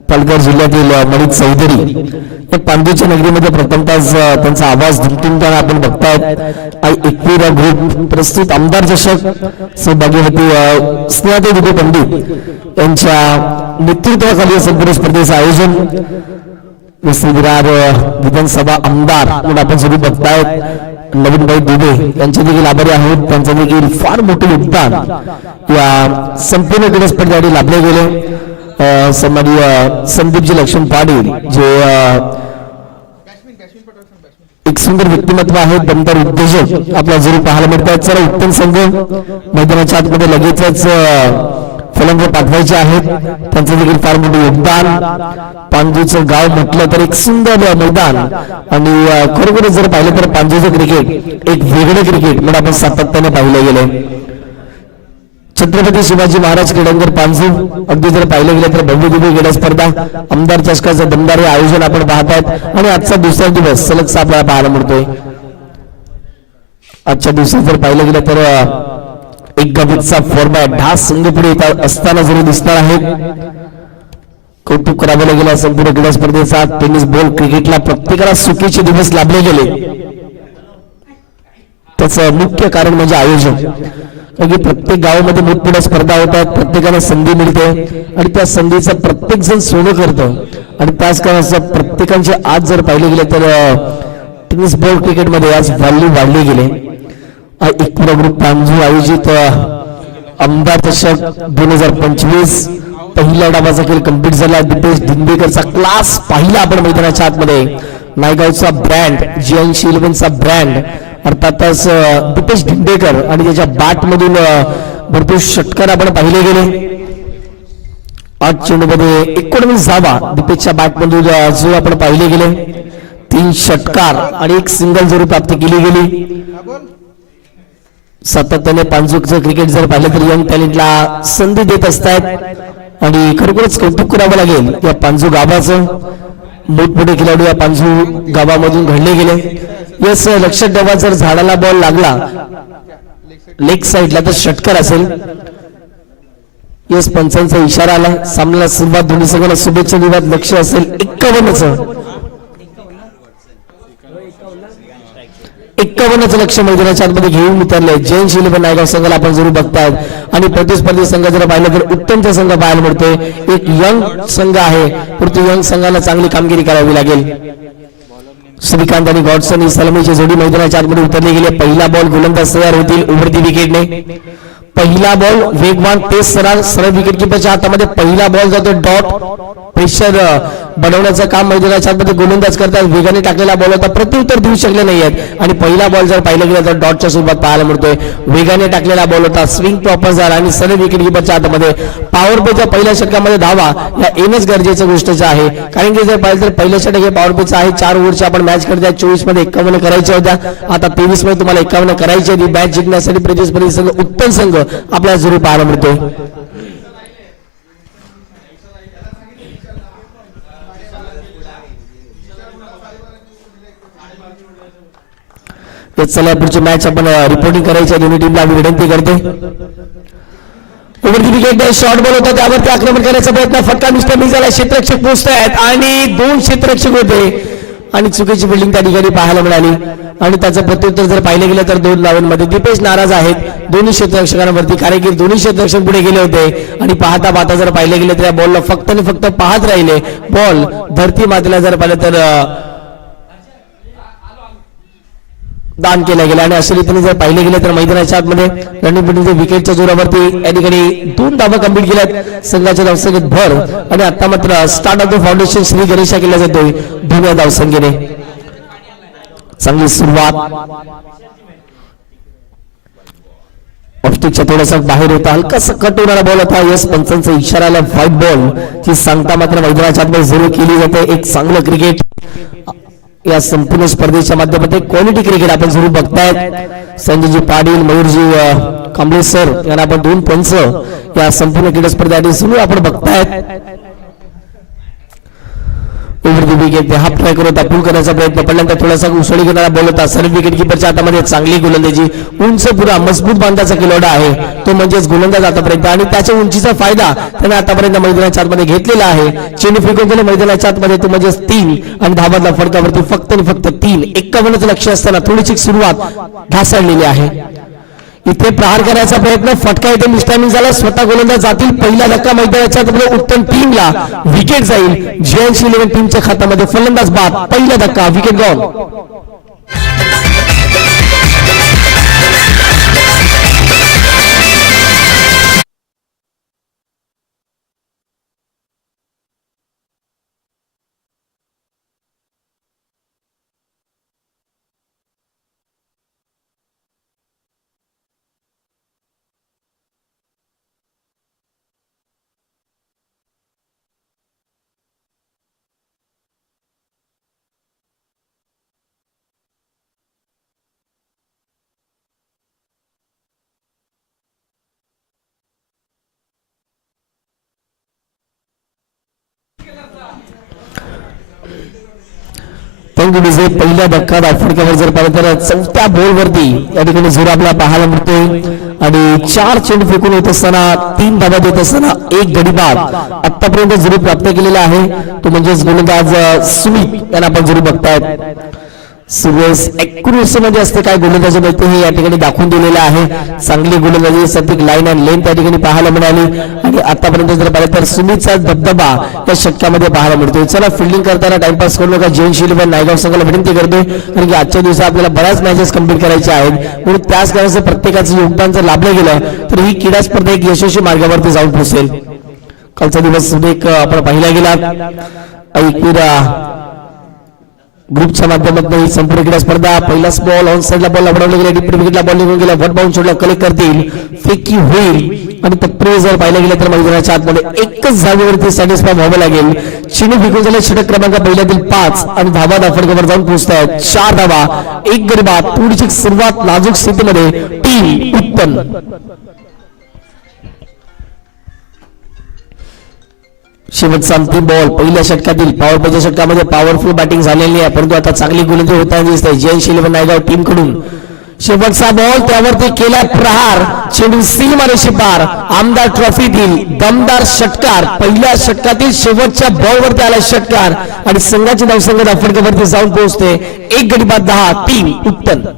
पालघर जिल्ह्यातील मणिक चौधरी या पांडूच्या नगरीमध्ये प्रथमतः त्यांचा आवाज धुमधुमताना आपण बघतायत. एकविरा ग्रुप प्रस्तुत आमदार चषक सहभागी होती स्नेहाताई दुबे पंडित यांच्या नेतृत्वाखाली संपूर्ण स्पर्धेचं आयोजन विरार विधानसभा आमदार म्हणून आपण सगळी बघतायत. नवीनभाई दुबे यांचे देखील आभारी आहोत. त्यांचं देखील फार मोठे योगदान या संपूर्ण क्रीडा स्पर्धेसाठी लाभले गेले. सन्माननीय संदीपजी लक्ष्मण पाटील जे एक सुंदर व्यक्तिमत्व आहे, दमदार उद्योजक आपल्या जरूर पाहायला मिळतात. चला उत्तम संघ मैदानाच्या आतमध्ये लगेचच फलंदाज पाठवायचे आहेत, त्यांचं देखील फार मोठं योगदान. पांजूचं गाव म्हटलं तर एक सुंदर मैदान आणि खरोखरच जर पाहिलं तर पांजूचं क्रिकेट एक वेगळं क्रिकेट म्हणून आपण सातत्याने पाहिलं गेलंय. छत्रपती शिवाजी महाराज क्रीडांगण पांजू अगदी जर पाहिलं गेलं तर भव्य दिव्य क्रीडा स्पर्धा आमदार चषकाचं दमदार हे आयोजन आपण पाहतायत आणि आजचा दुसरा दिवस सलग आपल्याला पाहायला मिळतोय. आजच्या दिवसात जर पाहिलं गेलं तर एक गभीरचा फॉर्मॅट 10 संघ पुढे येत असताना जरूर दिसणार आहेत. कौतुक करावं लागेल संपूर्ण क्रीडा स्पर्धेचा. टेनिस बॉल क्रिकेटला प्रत्येकाला सुखीचे दिवस लाभले गेले, त्याचं मुख्य कारण म्हणजे आयोजन. कारण की प्रत्येक गावामध्ये मोठमोठ्या स्पर्धा होतात, प्रत्येकाला संधी मिळते आणि त्या संधीचं प्रत्येक जण सोनं करतं आणि त्याच कारणाचं प्रत्येकांचे आज जर पाहिले गेले तर टेनिस बॉल क्रिकेटमध्ये आज व्हॅल्यू वाढले गेले. एक ग्रुप पांजू आयोजित आमदार चषक 2025 पहिल्या डावाचा खेळ कंप्लीट झाला. दीपेश धिंडेकरचा क्लास पाहिला आपण मैदानाच्या आतमध्ये. नायगावचा ब्रँड, GN11चा ब्रँड अर्थातच दीपेश धिंडेकर आणि त्याच्या बॅट मधून भरपूर षटकार आपण पाहिले गेले. 8 चेंडूमध्ये 19 धावा दीपेशच्या बॅट मधून जो आपण पाहिले गेले. 3 षटकार आणि 1 सिंगल जरूर प्राप्त केली गेली. सातत्याने पांजूचं क्रिकेट जर पाहिलं तर यंग टॅलेंटला संधी देत असतात आणि खरोखरच कौतुक करावं लागेल या पांजू गावाचं. मोठमोठे खेळाडू या पांजू गावामधून घडले गेले. यस, लक्षात ठेवा जर झाडाला बॉल लागला लेग साईडला तर षटकार असेल. यस, पंचांचा इशारा आला. सामन्याला सुरुवात दोन्ही संघाला शुभेच्छा देण्यात लक्ष असेल. 51चं लक्ष मैदानाच्या आतमध्ये घेऊन उतरले. जैन शिलेबन नायगाव संघाला आपण जरूर बघतायत आणि प्रतिस्पर्धी संघ जर पाहिलं तर उत्तमचा संघ पाहायला मिळतोय. एक यंग संघ आहे, परंतु यंग संघाला चांगली कामगिरी करावी लागेल. श्रीकांत आणि गॉडसन ही सलामीची जोडी मैदानाच्या आतमध्ये उतरली गेली. पहिला बॉल गोलंदाज तयार होतील उभरती विकेटने. पहिला बॉल वेगवान तेज सरळ विकेट किपरच्या हातामध्ये पहिला बॉल जातो डॉट. प्रेशर बनवण्याचं काम मैदानाच्या आतमध्ये गोलंदाज करतात. वेगाने टाकलेला बॉल होता, प्रत्युत्तर देऊ शकले नाहीयेत आणि पहिला बॉल जर पाहिलं गेलं तर डॉटच्या स्वरूपात पाहायला मिळतोय. वेगाने टाकलेला बॉल होता, स्विंग प्रॉपर झाला आणि सरळ विकेट किपरच्या हातामध्ये. पॉवर प्लेच्या पहिल्या षटकामध्ये धावा या येणंच गरजेचं गोष्टीचं आहे, कारण की जर पाहिलं तर पहिलं षटक हे पॉवर प्लेचं आहे. 4 ओव्हरची आपण मॅच करताय. 24 मध्ये 51 करायच्या होत्या, आता 23 मध्ये तुम्हाला 51 करायची होती. मॅच जिंकण्यासाठी प्रतिस्पर्धी संघ उत्तम संघ आपल्याला जरूर पाहायला मिळतोय. चला पुढची मॅच आपण रिपोर्टिंग करायची. दोन्ही टीमला विनंती करते. ओव्हरची विकेट शॉर्ट बॉल होता, त्यावरती आक्रमण करण्याचा प्रयत्न. फटका मिस्टर झाला. क्षेत्ररक्षक पोहोचत आहेत आणि 2 क्षेत्ररक्षक होते आणि चुकीची बिल्डिंग त्या ठिकाणी पाहायला मिळाली आणि त्याचं प्रत्युत्तर जर पाहिलं गेलं तर 2 धावांमध्ये दीपेश नाराज आहेत दोन्ही क्षेत्ररक्षकांवरती, कारण की दोन्ही क्षेत्ररक्षक पुढे गेले होते आणि पाहता पाहता जर पाहिलं गेलं तर या बॉलला फक्त आणि फक्त पाहत राहिले. बॉल धरती मातेला जर पाहिलं तर दान केला गेला आणि अशा रीतीने जर पाहिले गेले तर मैदानाच्या आतमध्ये रणनीतीच्या विकेटच्या जोरावरती या ठिकाणी 2 धावा कंप्लीट केल्यात. संघाच्या धावसंख्येत भर आणि आता मात्र start of the foundation Shri Ganesha केला जातोय धुन्या धावसंख्येने. चांगली सुरुवात. ऑफस्टिकच्या थोडासा बाहेर होता, हलकासा कट होणारा बॉल होता. यस, पंचांचा इशारा आला. व्हाईट बॉल ची सांगता मात्र मैदानाच्या आतमध्ये जरूर केली जाते. एक चांगलं क्रिकेट या संपूर्ण स्पर्धेच्या माध्यमातून क्वालिटी क्रिकेट आपण जरूर बघतायत. संजयजी पाटील, मयूरजी कांबळे सर यांना आपण 2 पंच या संपूर्ण क्रीडा स्पर्धेसाठी जरूर आपण बघतायत. ओव्हर विकेट हाफ ट्राय करत पूल करण्याचा प्रयत्न पडल्यानंतर थोडासा उसळी घेणारा बॉल होता. सर्व विकेट किपरच्या हातामध्ये चांगली गोलंदाजी. उंच पुरा मजबूत बांधाचा खेळाडू आहे तो म्हणजेच गोलंदाज आतापर्यंत आणि त्याच्या उंचीचा फायदा त्याने आतापर्यंत मैदानाच्या आतमध्ये घेतलेला आहे. चेंडू फेकून गेले मैदानाच्या आतमध्ये तो म्हणजेच 3 आणि धावांना फटकावरती फक्त आणि फक्त 3. 51चं लक्ष असताना थोडीशी सुरुवात ढासळलेली आहे. इथे प्रहार करायचा प्रयत्न, फटका इथे मिस्टॅमिंग झाला. स्वतः गोलंदाज जातील. पहिला धक्का मैदानाच्या उत्तम टीमला विकेट जाईल. GN11 टीमच्या खात्यामध्ये फलंदाज बाद. पहिला धक्का, विकेट गॉल. यंग विजय पहिल्या धक्का फडक्यावर जर पाहिलं तर चौथ्या बॉलवरती या ठिकाणी झुरा आपला पाहायला मिळतोय आणि 4 चेंडू फेकून होत असताना 3 धावा देत असताना 1 गडी बाद आतापर्यंत जरूर प्राप्त केलेला आहे तो म्हणजेच गोलंदाज सुमित यांना आपण जरूर बघतायत. सुरेश ऍक्युरेसी मध्ये असते काय गोलंदाजी मिळते हे या ठिकाणी दाखवून दिलेलं आहे. चांगली गोलंदाजी सध्या लाईन अँड लेंथ त्या ठिकाणी पाहायला मिळाली आणि आतापर्यंत जर पाहिलं तर सुमितचा दबदबा या षटकामध्ये पाहायला मिळतोय. चला फिल्डिंग करताना टाइमपास करू नका. जयंत शिलेबन नायगाव संघाला विनंती करतोय कारण की आजच्या दिवशी आपल्याला बऱ्याच मॅचेस कंप्लीट करायच्या आहेत म्हणून त्याच कारणाचं प्रत्येकाचं योगदान जर लाभलं गेलं तर ही क्रीडा स्पर्धा एक यशस्वी मार्गावरती जाऊन पोहोचेल. कालचा दिवस एक आपण पाहिला गेला एकवीर ग्रुपच्या माध्यमातून ही संपूर्ण क्रीडा स्पर्धा पहिलाच बॉल ऑन साइडला बॉल अडवला गेला डीप विकेटला बॉल निघून गेला वन बाउंड सोडला कलेक्ट करतील फेकी होईल आणि तत्पूर्वी जर पाहिलं गेलं तर मैदानाच्या आतमध्ये एकच जागेवरती सॅटिस्फाय व्हावं लागेल. चेंडू फेकून झाले षटक क्रमांक पहिल्यातील 5 आणि धावा फडक्यावर जाऊन पोहोचतात 4 धावा 1 गडी बाद. थोडीशी सुरुवात नाजूक स्थितीमध्ये टीम उत्तम शेवटचा अंतिम बॉल पहिल्या षटकातील पॉवर प्लेच्या षटकामध्ये पॉवरफुल बॅटिंग झालेली आहे परंतु आता चांगली गोलंदाजी होताना दिसते जयंत शिलेबन नायगाव टीम कडून. शेवटचा बॉल त्यावरती केला प्रहार चेंडू सीमारेषे पार. आमदार ट्रॉफीतील दमदार षटकार पहिल्या षटकातील शेवटच्या बॉलवरती आला षटकार आणि संघाची धावसंख्या फडक्यावरती जाऊन पोहोचते 1 गडी बाद 10 टीम उत्तम.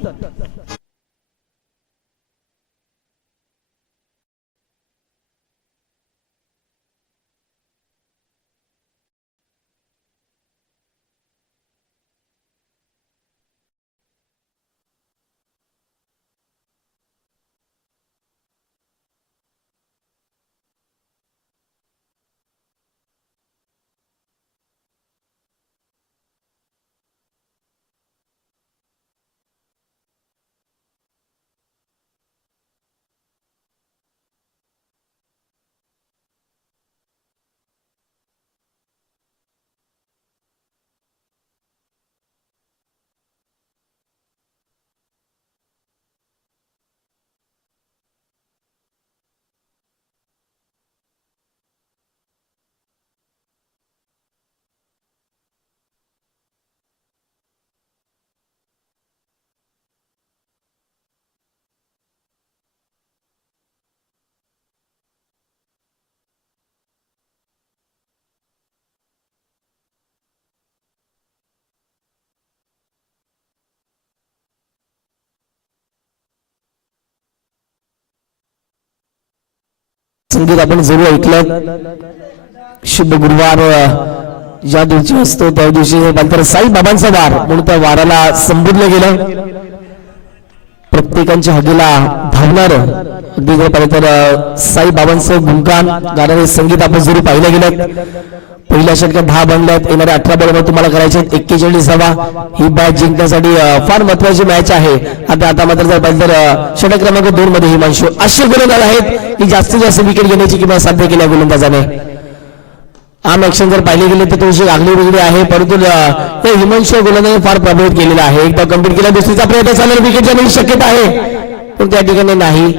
संगीत आपण जरूर ऐकलं. शुभ गुरुवार ज्या दिवशी असतो त्या दिवशी नंतर साईबाबांचा वार म्हणून त्या वाराला संबोधलं गेलं. प्रत्येकाच्या हगीला धावणार अगदी जर पाहिलं तर साईबाबांचं गुणगान गाणारे संगीत आपण जरूर पाहिलं गेलं. पहिल्या षटकात 10 बनल्यात येणाऱ्या 18 बॉलवर तुम्हाला करायचे 41 धावा. ही मॅच जिंकण्यासाठी फार महत्वाची मॅच आहे. आता मात्र जर पाहिलं तर षटक क्रमांक 2 मध्ये हिमांशू असे गोलंदाज आहेत की जास्तीत जास्त विकेट घेण्याची किंवा साध्य केल्या गोलंदाजाने. आम ऍक्शन जर पाहिले गेले तर थोडीशी आगली वेगळी आहे परंतु हिमांशू गोलंदाजाने फार प्रभावित केलेला आहे. एकदा कम्प्लीट केला दुसरीचा प्रयत्न चालणार विकेट जाण्याची शक्यता आहे पण त्या ठिकाणी नाही.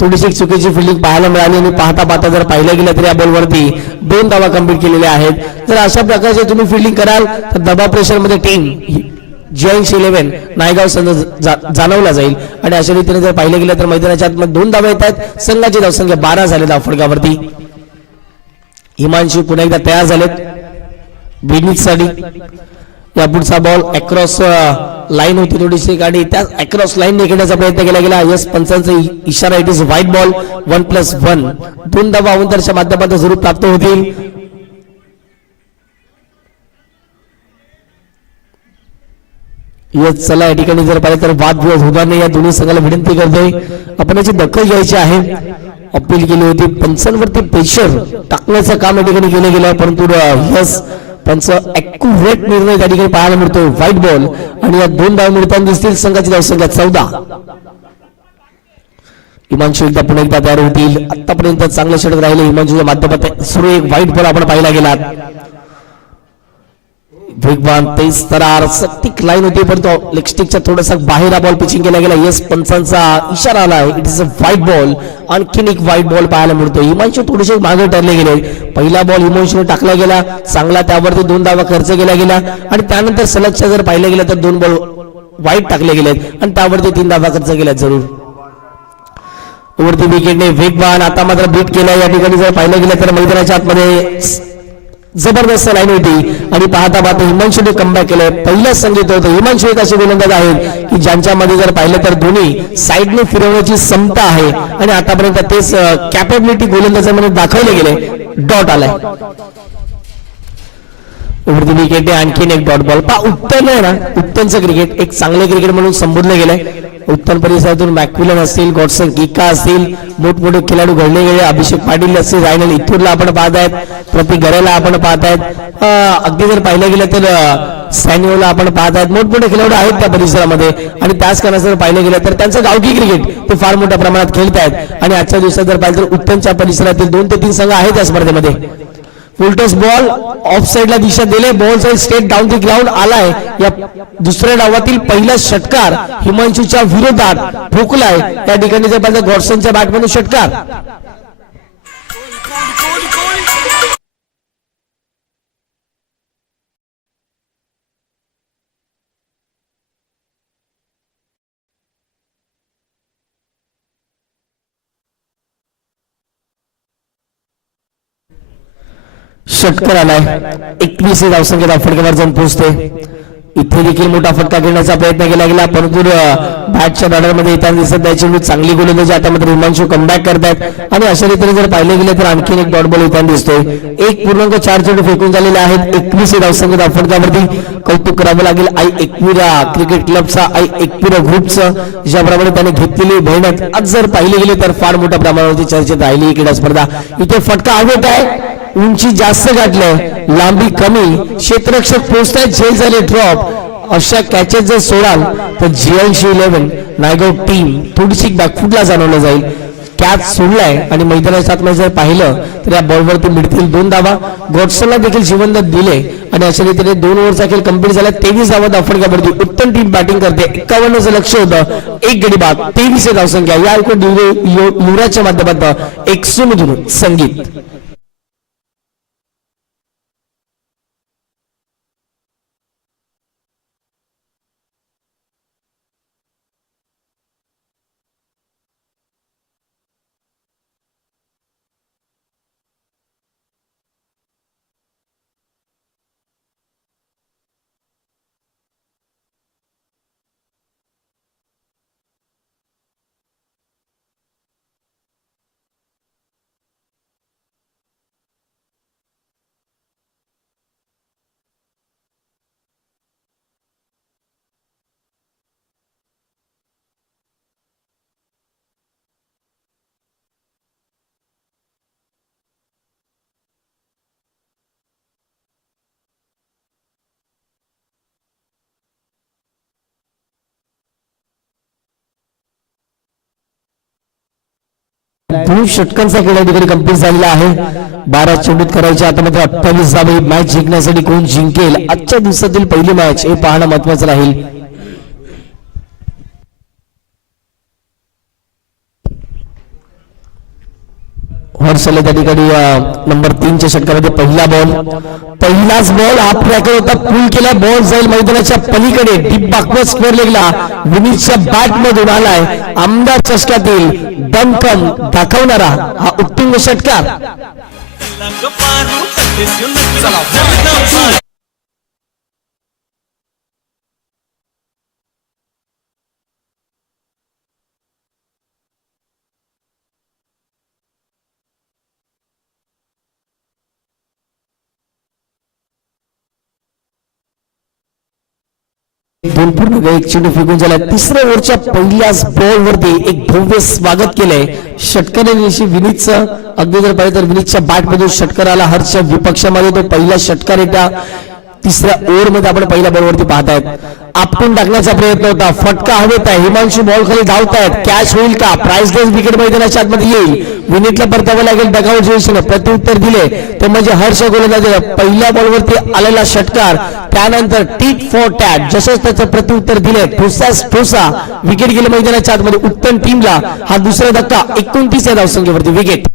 थोडीशी चुकीची फिल्डिंग पाहायला मिळाली आणि पाहता जर पाहिलं गेलं तर या बॉलवरती 2 धावा कंप्लीट केलेल्या आहेत. जर अशा प्रकारचे तुम्ही फिल्डिंग कराल तर दबाव प्रेशर मध्ये टीम जयंत इलेव्हन नायगाव संघ जाणवला जाईल आणि अशा रीतीने जर पाहिलं गेलं तर मैदानाच्या आतमध्ये 2 धावा येतात. संघाची धावसंख्या 12 झाले धावफडकावरती. हिमांशू पुन्हा एकदा तयार झालेत बिनिंगसाठी. या पुढचा बॉल अक्रॉस लाईन होती थोडीशी गाडी त्या अक्रॉस लाईन खेळण्याचा प्रयत्न केला गेला. यस पंचांचा इशारा इट इज व्हाईट बॉल 1+1 2 धावा अवंतरच्या माध्यमातून जरूर प्राप्त होतील. यस चला या ठिकाणी जर पाहिलं तर वादविवाद होणार नाही. या दोन्ही संघाला विनंती करतोय आपण याची दखल घ्यायची आहे. अपील केली होती पंचांवरती प्रेशर टाकण्याचं काम या ठिकाणी केलं गेलं परंतु यस पंच ऍक्युरेट निर्णय त्या ठिकाणी पाहायला मिळतो. व्हाईट बॉल आणि या 2 धावा मिळताना दिसतील. संघाची धावसंख्या 14. हिमांशू एकदा पुन्हा एकदा तयार होतील. आतापर्यंत चांगलं षटक राहिले हिमांशूच्या माध्यमात सुरू एक व्हाईट बॉल आपण पाहिला गेला. वेगवान तेज तरार सटिक लाईन होती पण तो लेगस्टिकच्या थोडासा बाहेर हा बॉल पिचिंग केला गेला. यस पंचांचा इशारा आला. It is a white ball. आणखीन एक व्हाईट बॉल पाहायला मिळतो. हिमांशू थोडेसे मागे ठरले गेले. पहिला बॉल हिमांशूने टाकला गेला चांगला त्यावरती 2 धावा खर्च केला गेला आणि त्यानंतर सलगच्या जर पाहिलं गेलं तर 2 बॉल वाईट टाकले गेलेत आणि त्यावरती 3 धावा खर्च केल्या. जरूर वरती विकेटने वेगवान आता मात्र बीट केला. या ठिकाणी जर पाहिलं गेलं तर मैदानाच्या आतमध्ये जबरदस्त लाईन होती आणि पाहता पाहता हिमांशूने कमबॅक केलं. पहिलं संगीत होतं. हिमांशू एक असे गोलंदाज आहेत की ज्यांच्यामध्ये जर पाहिलं तर दोन्ही साईडने फिरवण्याची क्षमता आहे आणि आतापर्यंत तेच कॅपेबिलिटी गोलंदाजामध्ये दाखवले गेले. डॉट आलाय. वरती विकेट आणखीन एक डॉट बॉल. उत्तम आहे ना, उत्तमचं क्रिकेट एक चांगले क्रिकेट म्हणून संबोधलं गेलंय. उत्तम परिसरातून मॅक्विलन असतील, गॉडसन किका असतील, मोठमोठे खेळाडू घडले गेले. अभिषेक पाटील असतील, रायनल इथूरला आपण पाहतायत, प्रतीक गरेला आपण पाहतायत, अगदी जर पाहिलं गेलं तर सॅन्युअलला आपण पाहतायत. मोठमोठे खेळाडू आहेत त्या परिसरामध्ये आणि त्याच कारणाने जर पाहिलं गेलं तर त्यांचं गावठी क्रिकेट ते फार मोठ्या प्रमाणात खेळतायत आणि आजच्या दिवसात जर पाहिलं तर उत्तमच्या परिसरातील 2 ते 3 संघ आहेत या स्पर्धेमध्ये. फुलटॉस बॉल ऑफ साइडला दिशा दिले. Ball side state down the ground आलाय. या दुसऱ्या डावातील पहिला षटकार हिमांशूच्या विरोधात ठोकलाय. या ठिकाणी जर पाहिजे गॉडसनच्या बॅटमधून षटकार. षटकार आलाय. 21 धावसंख्येत फटकेवर जाऊन पोहोचते. इथे देखील मोठा फटका घेण्याचा प्रयत्न केला गेला परंतु बॅटच्या बॅटरमध्ये येताना दिसत त्याची चांगली गोलंदाजी आता मात्र हिमांशू कमबॅक करतायत आणि अशा रीतीने जर पाहिले गेले तर आणखीन एक डॉट बॉल येताना दिसतोय. 1.4 चेंडू फेकून झालेले आहेत. 21 धावसंख्येत फटकावरती कौतुक करावं लागेल आई एकविरा क्रिकेट क्लबचा, आई एकविरा ग्रुपचं, ज्याप्रमाणे त्याने घेतलेली मेहनत आज जर पाहिले गेले तर फार मोठ्या प्रमाणावरती चर्चेत राहिली ही क्रीडा स्पर्धा. इथे फटका हवेत आहे. उंची जास्त गाठलंय, लांबी कमी, क्षेत्ररक्षक पोहोचतायत, झेल झाले ड्रॉप. अशा कॅचेस जर सोडाल तर GNC11 नायगाव टीम थोडीशी बॅकफुटला जाणवलं जाईल. कॅच सोडलाय आणि मैदानाच्या आतमध्ये जर पाहिलं तर या बॉलवरती मिळतील 2 धावा. गॉडसनला देखील जीवनदान दिले आणि अशा रीतीने 2 ओव्हरचा खेळ कंप्लीट झाला. 23 धावा धावफटक्यावरती उत्तम टीम बॅटिंग करते. 51चं लक्ष होतं. 1 गडी बाद, 23 धावसंख्या. या ऐकून युवराजच्या माध्यमातून 100 मधून संगीत. दोन षटकांचा खेळ ठिकाणी कंप्लीट झालेला आहे. 12 चेंडूत करायचे आता मात्र 28 धावे. मॅच जिंकण्यासाठी कोण जिंकेल आजच्या दिवसातील पहिली मॅच हे पाहणं महत्वाचं राहील. हर्षल त्या ठिकाणी नंबर 3च्या षटकामध्ये पहिलाच बॉल हा ट्रॅकर होता. पुल केला. बॉल जाईल मैदानाच्या पलीकडे डीप बॅकवर्ड स्क्वेअर लेगला. विनीतच्या बॅट मधून आलाय. आमदार चषकातील दमखम दाखवणारा हा उत्तुंग षटकार. दोन पूर्ण 1 चेंडू फेकून झाला. 3ऱ्या ओव्हरच्या पहिल्याच बॉल वरती एक भव्य स्वागत केलंय षटकाराने. विनीतचं अगदी जर पाहिलं तर विनीतच्या बॅट मधून षटकार आला. हर्षच्या विपक्षामध्ये तो पहिला षटकार येता तिसऱ्या ओव्हरमध्ये आपण पहिल्या बॉलवरती पाहतायत. आपटून टाकण्याचा प्रयत्न होता, फटका हवेत आहे, हिमांशू बॉल खाली धावतायत, कॅच होईल का, प्राइसलेस विकेट मैदानाच्या आतमध्ये येईल, विनीतला परतावं लागेल डगआउट सिच्युएशन. प्रत्युत्तर दिले ते म्हणजे हर्ष गोलंदाज. पहिल्या बॉलवरती आलेला षटकार, त्यानंतर टीट फॉर टॅट, जसंच त्याचं प्रत्युत्तर दिले ठोसा विकेट गेले मैदानाच्या आतमध्ये. उत्तम टीमला हा दुसरा धक्का. 29 या धावसंख्येवरती विकेट.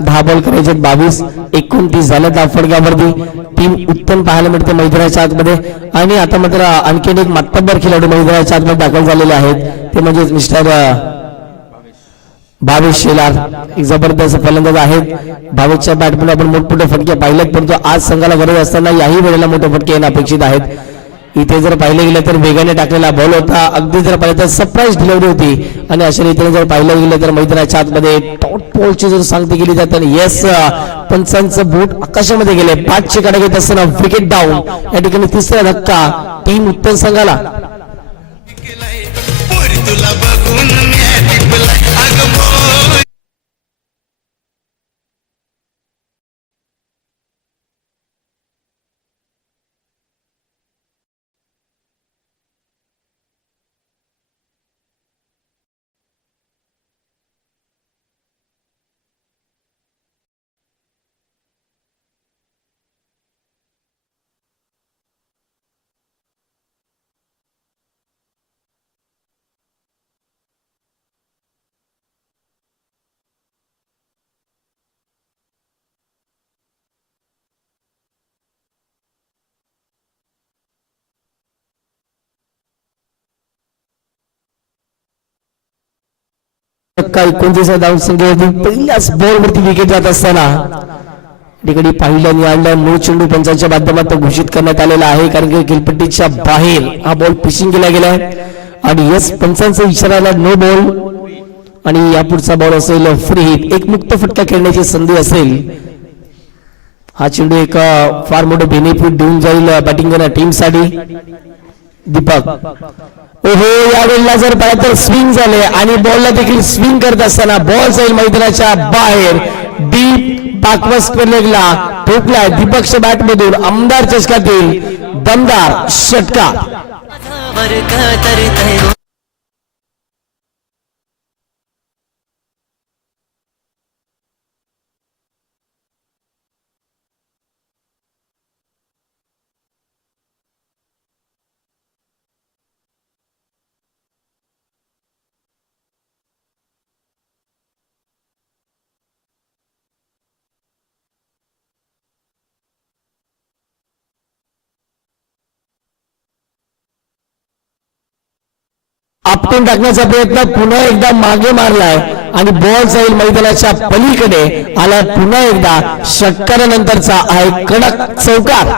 दहा बॉल करायचे 22. 29 झालं धावफटक्यावरती. टीम उत्तम पाहायला मिळते मैदानाच्या आतमध्ये. आणि आता मात्र आणखीन एक मातब्बर खेळाडू मैदानाच्या आतमध्ये दाखल झालेले आहेत, ते म्हणजे मिस्टर भावेश शेलार. एक जबरदस्त फलंदाज आहेत. भावेशच्या बॅटमध्ये आपण मोठमोठे फटके पाहिलेत, परंतु आज संघाला गरज असताना याही वेळेला मोठे फटके येणं अपेक्षित आहेत. इथे जर पाहिलं गेलं तर वेगाने टाकलेला बॉल होता, अगदी जर पाहिलं तर सरप्राईज डिलिव्हरी होती. आणि अशा रीतीने जर पाहिलं गेलं तर मैदानाच्या आतमध्ये टॉप बॉलची जर सांगते गेली तर येस, पंचांचं बूट आकाशामध्ये गेले. 5 कडे घेत असताना विकेट डाऊन. या ठिकाणी तिसरा धक्का टीम उत्तम संघाला. धक्का 29 धावसंख्येवरती पहिल्याच बॉलवरती विकेट जात असताना ठिकाणी पाहिल्या निहाळल्या नो चेंडू पंचांच्या माध्यमातून घोषित करण्यात आलेला आहे, कारण की खेळपट्टीच्या बाहेर हा बॉल पिचिंग केला गेलाय. आणि यस, पंचांचा इशारा आला नो बॉल. आणि यापुढचा बॉल असेल फ्री हिट, एक मुक्त फटका खेळण्याची संधी असेल. हा चेंडू एक फार मोठं बेनिफिट देऊन जाईल बॅटिंग करणाऱ्या टीमसाठी. दीपक ओहो, यावेळेला जर पाहिलं तर स्विंग झाले आणि बॉलला देखील स्विंग करत असताना बॉल जाईल मैदानाच्या बाहेर. डीप बॅकवर्ड लेगला ठोकलाय दीपकच्या बॅट मधून. आमदार चषकातील दमदार षटकार. आपटून टाकण्याचा प्रयत्न पुन्हा एकदा मागे मारलाय आणि बॉल जाईल मैदानाच्या पलीकडे आला. पुन्हा एकदा षटकारानंतरचा आहे कडक चौकार.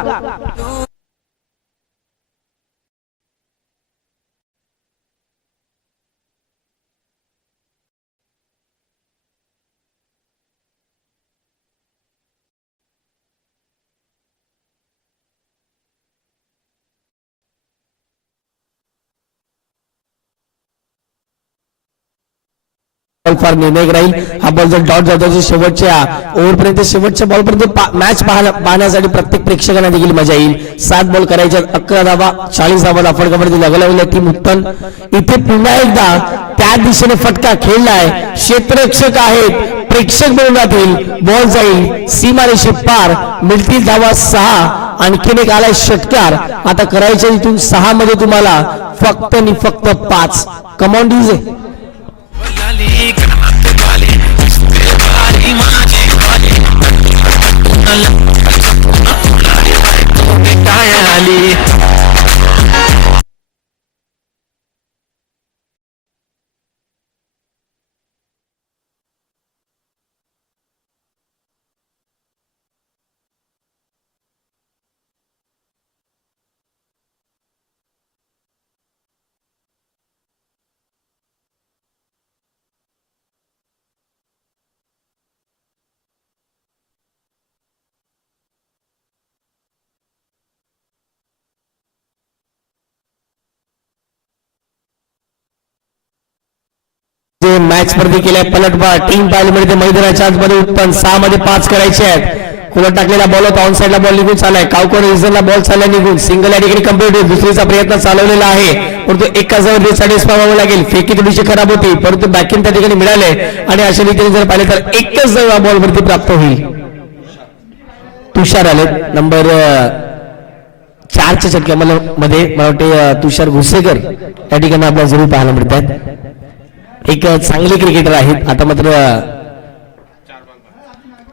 फार निर्णायक राहील. हा बॉल जर डॉट जातो शेवटच्या ओव्हरपर्यंत, शेवटच्या बॉलपर्यंत मॅच पाहण्यासाठी प्रत्येक प्रेक्षकांना देखील मजा येईल. 7 बॉल करायच्या, 11 धावा, 40 धावा फटकावरती लागलेल्या टीम उत्तम. इथे पुन्हा एकदा त्या दिशेने फटका खेळलाय. क्षेत्ररक्षक आहेत प्रेक्षक बनून राहतील, बॉल जाईल सीमारेषे पार, मिळतील धावा 6, आणखीन एक आलाय षटकार. आता करायच्या इथून 6 मध्ये तुम्हाला फक्त आणि फक्त 5. Come on DJ. मॅच स्पर्धी केल्या पलटवार टीम पाहायला मिळते मैदानाच्या आतमध्ये. उत्तम 6 मध्ये 5 करायचे आहेत. उलट टाकलेला बॉल होता, ऑन साइडला बॉल निघून चाललाय, कावकोण रिझनला बॉल चाललाय निघून. सिंगल या ठिकाणी कंप्लीट होईल. दुसरीचा प्रयत्न चालवलेला आहे परंतु एका जवळ डिसॅडिस पाहावं लागेल. फेकी थोडीशी खराब होती परंतु बॅकिंग त्या ठिकाणी मिळाले आणि अशा रीतीने जर पाहिले तर एकच जवळ बॉल वरती प्राप्त होईल. तुषार आले नंबर 4च्या षटकामध्ये. मला वाटते तुषार घुसेकर त्या ठिकाणी आपल्याला जरूर पाहायला मिळतात. एक चांगले क्रिकेटर आहेत. आता मात्र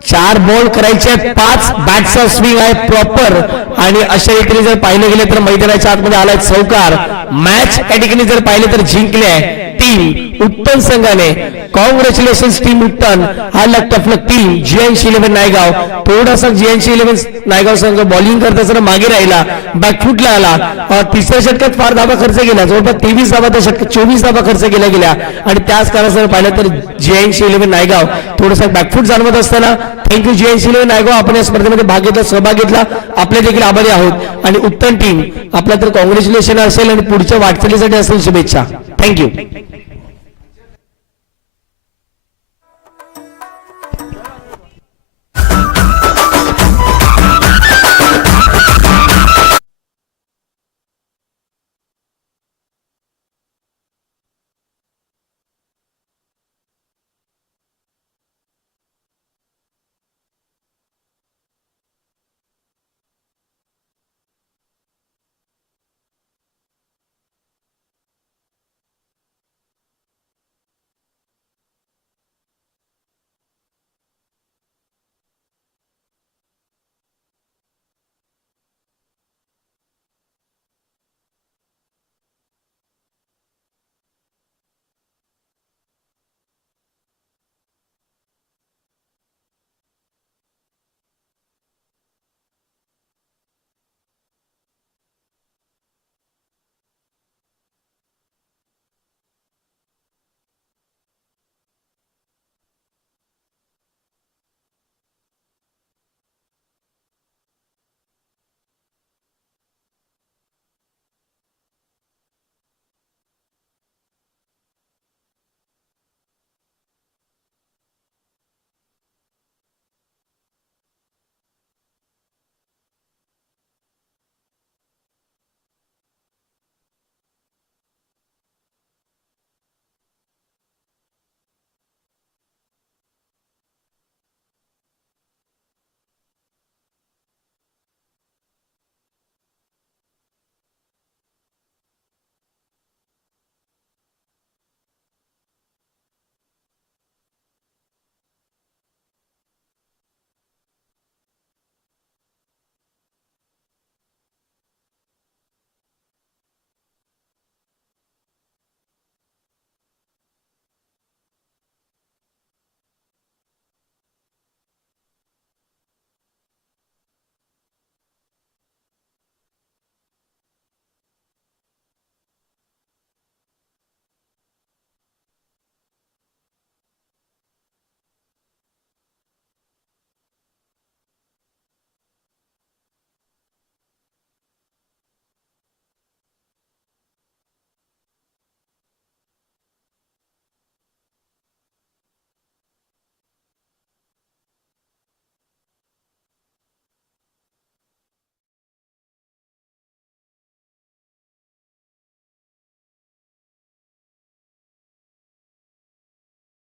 4 बॉल करायचे आहेत, 5 बॅटचा स्विंग आहे प्रॉपर आणि अशा रीतीने जर पाहिलं गेले तर मैदानाच्या आतमध्ये आलाय चौकार. मॅच या ठिकाणी जर पाहिले तर जिंकले टीम उत्तम संघाने. कॉंग्रॅच्युलेशन टीम उत्तम. हा टफ लक टीम GNC11 नायगाव. थोडासा GNC11 नायगाव संघ बॉलिंग करत असताना मागे राहिला, बॅकफुटला आला. तिसऱ्या षटकात फार धावा खर्च केला, जवळपास 23 धावा त्या षटकात 24 धावा खर्च केल्या गेल्या आणि त्याच कारणास्तव पाहिलं तर GNC11 नायगाव थोडासा बॅकफुट जाणवत असताना. थँक्यू GNC11 नायगाव, आपण या स्पर्धेमध्ये भाग घेतला, सहभाग घेतला, आपले देखील आभारी आहोत. आणि उत्तम टीम आपला तर कॉंग्रॅच्युलेशन असेल आणि पुढच्या वाटचालीसाठी असेल शुभेच्छा. थँक्यू.